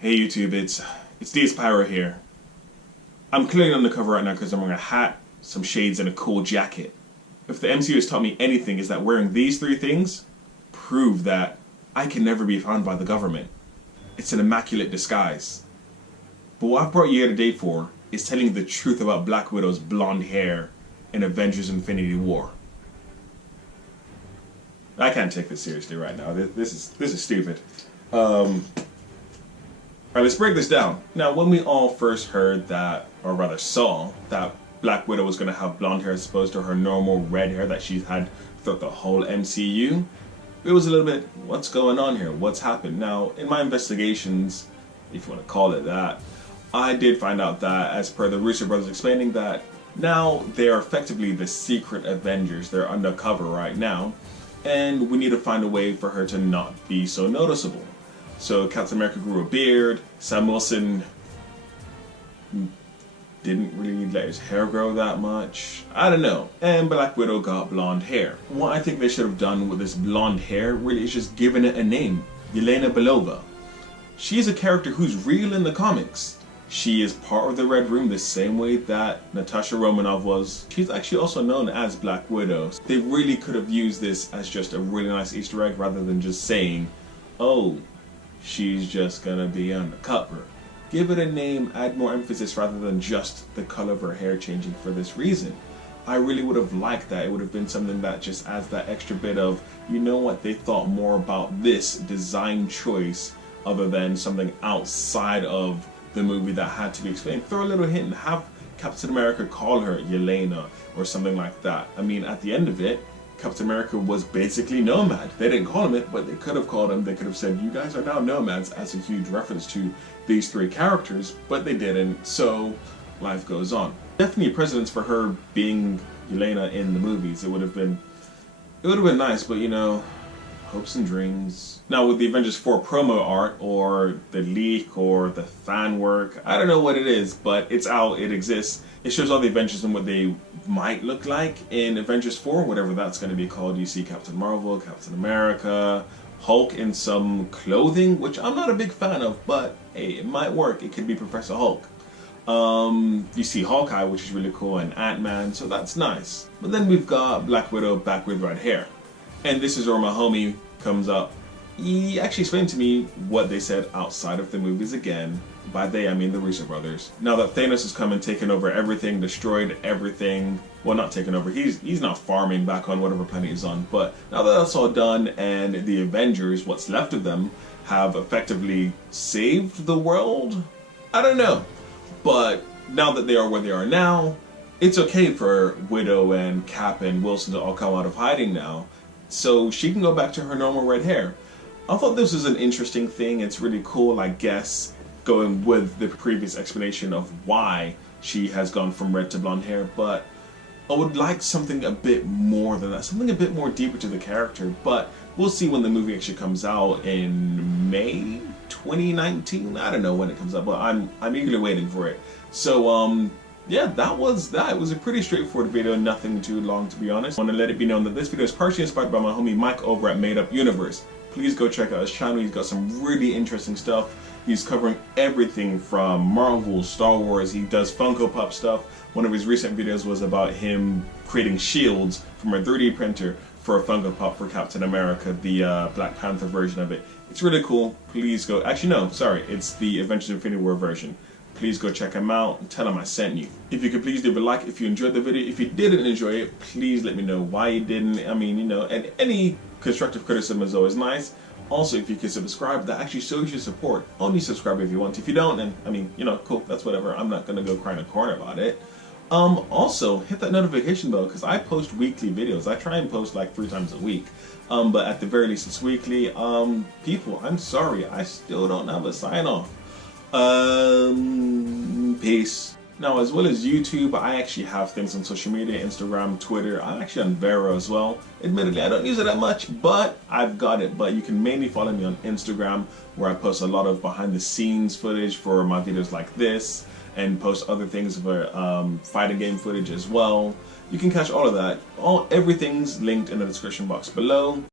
Hey YouTube, it's Pyro here. I'm clearly on the cover right now because I'm wearing a hat, some shades, and a cool jacket. If the MCU has taught me anything, is that wearing these three things prove that I can never be found by the government. It's an immaculate disguise. But what I've brought you here today for is telling the truth about Black Widow's blonde hair in Avengers Infinity War. I can't take this seriously right now. This is stupid. Alright, let's break this down. Now, when we all first heard that, or rather saw, that Black Widow was going to have blonde hair as opposed to her normal red hair that she's had throughout the whole MCU, it was a little bit, what's going on here? What's happened? Now, in my investigations, if you want to call it that, I did find out that, as per the Russo brothers explaining, that now they are effectively the secret Avengers. They're undercover right now, and we need to find a way for her to not be so noticeable. So Captain America grew a beard, Sam Wilson didn't really let his hair grow that much, I don't know, and Black Widow got blonde hair. What I think they should have done with this blonde hair really is just given it a name, Yelena Belova. She's a character who's real in the comics. She is part of the Red Room the same way that Natasha Romanoff was. She's actually also known as Black Widow. They really could have used this as just a really nice Easter egg rather than just saying, oh, she's just gonna be undercover. Give it a name, add more emphasis rather than just the color of her hair changing for this reason. I really would have liked that. It would have been something that just adds that extra bit of, you know what, they thought more about this design choice other than something outside of the movie that had to be explained. Throw a little hint and have Captain America call her Yelena or something like that. I mean, at the end of it, Captain America was basically Nomad. They didn't call him it, but they could have called him. They could have said, you guys are now Nomads, as a huge reference to these three characters, but they didn't, so life goes on. Definitely a precedence for her being Yelena in the movies. It would have been nice, but you know, hopes and dreams. Now with the Avengers 4 promo art, or the leak, or the fan work, I don't know what it is, but it's out, it exists. It shows all the Avengers and what they might look like in Avengers 4, whatever that's going to be called. You see Captain Marvel, Captain America, Hulk in some clothing, which I'm not a big fan of, but hey, it might work. It could be Professor Hulk. You see Hawkeye, which is really cool, and Ant-Man, so that's nice. But then we've got Black Widow back with red hair. And this is where my homie comes up. He actually explained to me what they said outside of the movies again. By they, I mean the Russo brothers. Now that Thanos has come and taken over everything, destroyed everything, well, not taken over, he's not farming back on whatever planet he's on, but now that that's all done and the Avengers, what's left of them, have effectively saved the world? I don't know. But now that they are where they are now, it's okay for Widow and Cap and Wilson to all come out of hiding now, so she can go back to her normal red hair. I thought this was an interesting thing. It's really cool, I guess, going with the previous explanation of why she has gone from red to blonde hair, but I would like something a bit more than that, something a bit more deeper to the character, but we'll see when the movie actually comes out in May 2019. I don't know when it comes out, but I'm eagerly waiting for it. So yeah, that was that. It was a pretty straightforward video, nothing too long to be honest. I want to let it be known that this video is partially inspired by my homie Mike over at Made Up Universe. Please go check out his channel. He's got some really interesting stuff. He's covering everything from Marvel, Star Wars. He does Funko Pop stuff. One of his recent videos was about him creating shields from a 3D printer for a Funko Pop for Captain America, the Black Panther version of it. It's really cool. Please go. Actually, no, sorry. It's the Avengers Infinity War version. Please go check him out and tell him I sent you. If you could please leave a like if you enjoyed the video. If you didn't enjoy it, please let me know why you didn't. I mean, you know, and any constructive criticism is always nice. Also, if you could subscribe, that actually shows your support. Only subscribe if you want. If you don't, then, I mean, you know, cool, that's whatever. I'm not gonna go cry in a corner about it. Also, hit that notification bell, because I post weekly videos. I try and post like 3 times a week. But at the very least, it's weekly. People, I'm sorry, I still don't have a sign-off. Peace. Now, as well as YouTube, I actually have things on social media, Instagram, Twitter. I'm actually on Vero as well. Admittedly, I don't use it that much, but I've got it. But you can mainly follow me on Instagram, where I post a lot of behind-the-scenes footage for my videos like this, and post other things for fighting game footage as well. You can catch all of that. Everything's linked in the description box below.